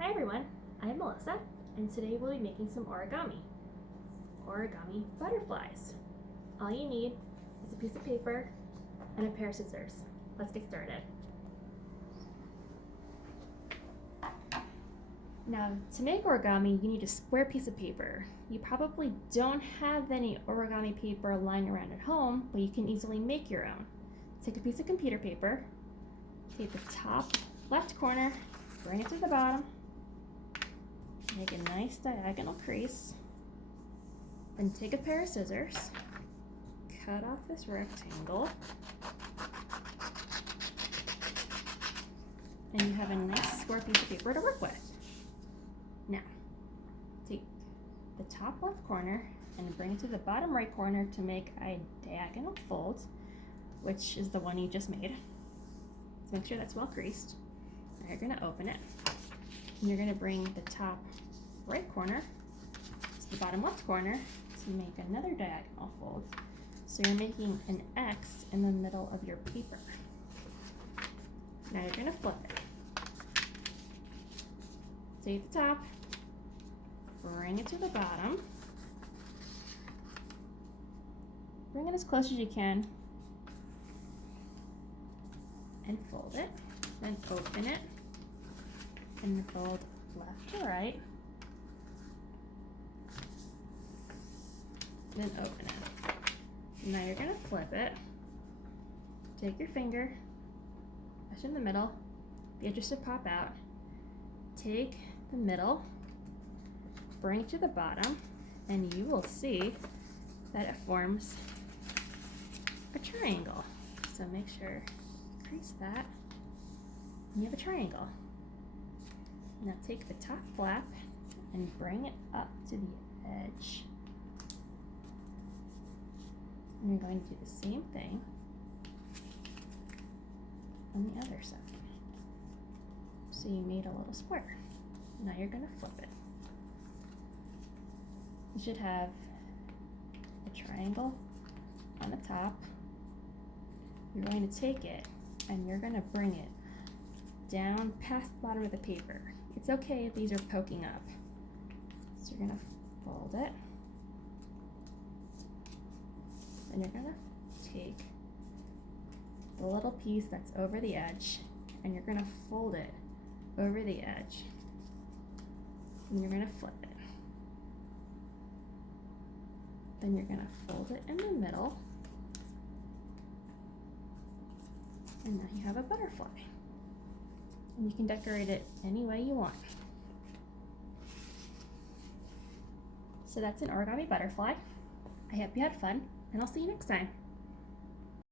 Hi everyone, I'm Melissa, and today we'll be making some origami butterflies. All you need is a piece of paper and a pair of scissors. Let's get started. Now, to make origami, you need a square piece of paper. You probably don't have any origami paper lying around at home, but you can easily make your own. Take a piece of computer paper, take the top left corner, bring it to the bottom, make a nice diagonal crease, then take a pair of scissors, cut off this rectangle, and you have a nice square piece of paper to work with. Now, take the top left corner and bring it to the bottom right corner to make a diagonal fold, which is the one you just made. So make sure that's well creased. Now you're going to open it, and you're going to bring the top right corner to the bottom left corner to make another diagonal fold. So you're making an X in the middle of your paper. Now you're going to flip it. Take the top, bring it to the bottom, bring it as close as you can, and fold it. Then open it and fold left to right. Then open it. Now you're going to flip it. Take your finger, push in the middle, the edges should pop out. Take the middle, bring it to the bottom, and you will see that it forms a triangle. So make sure you crease that, and you have a triangle. Now take the top flap and bring it up to the edge. And you're going to do the same thing on the other side. So you made a little square. Now you're going to flip it. You should have a triangle on the top. You're going to take it and you're going to bring it down past the bottom of the paper. It's okay if these are poking up. So you're going to fold it. And you're going to take the little piece that's over the edge and you're going to fold it over the edge. And you're going to flip it. Then you're going to fold it in the middle. And now you have a butterfly. And you can decorate it any way you want. So that's an origami butterfly. I hope you had fun, and I'll see you next time.